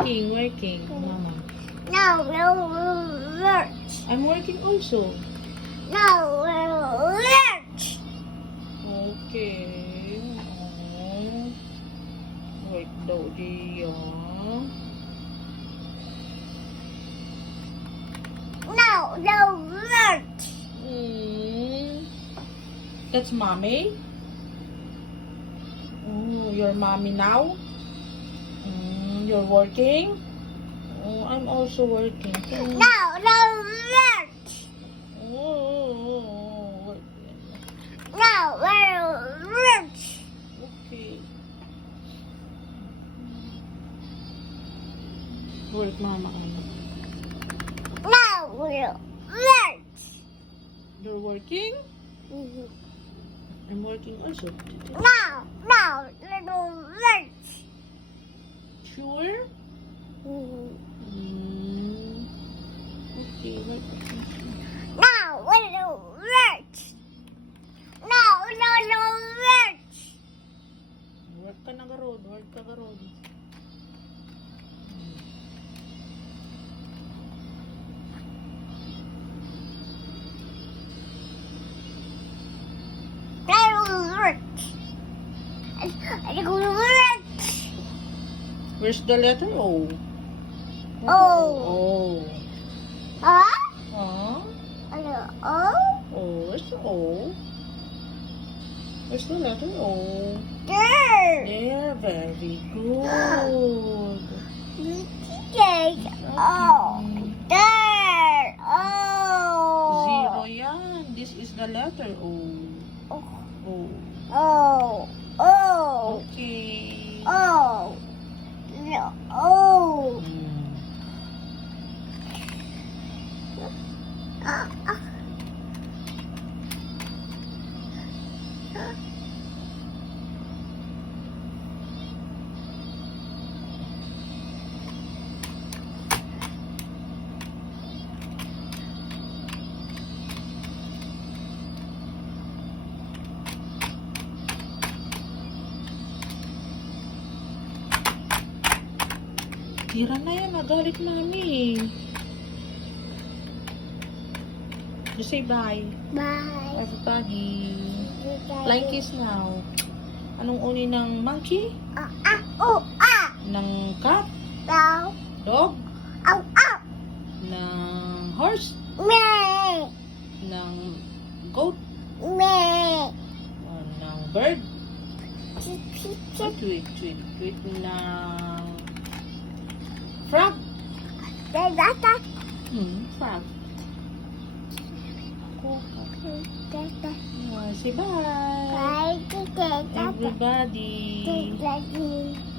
Working, Mama. No, work. I'm working also. No, work. Okay. Oh. Work daw diya. No, work. That's mommy? Oh, you're mommy now? You're working? Oh, I'm also working. No, work. Oh, No, work. okay. Work, Mama. No, work. You're working? I'm working also. No, work. Sure? Okay, work. No, work. No, work. Work ka na garod. Work ka garod. Work. I go to work. Where's the letter O? Oh. Oh. Huh? Huh? Oh? Oh, where's the O? Where's the letter O? There. There, very good. Oh. There. Oh. Zero yan. This is the letter O. Oh. O. Oh. Oh. Okay. Oh. No. Oh. Tira na yan. Nagalit mami. You say bye. Bye. Everybody. Flying kiss now. Anong uni ng monkey? Oh. Ng cat? No. Dog? Oh. Ng horse? Me. Ng goat? Me. Ng bird? Chicken. Tweet ng frog? Frog. Say bye. Bye. Everybody. Bye.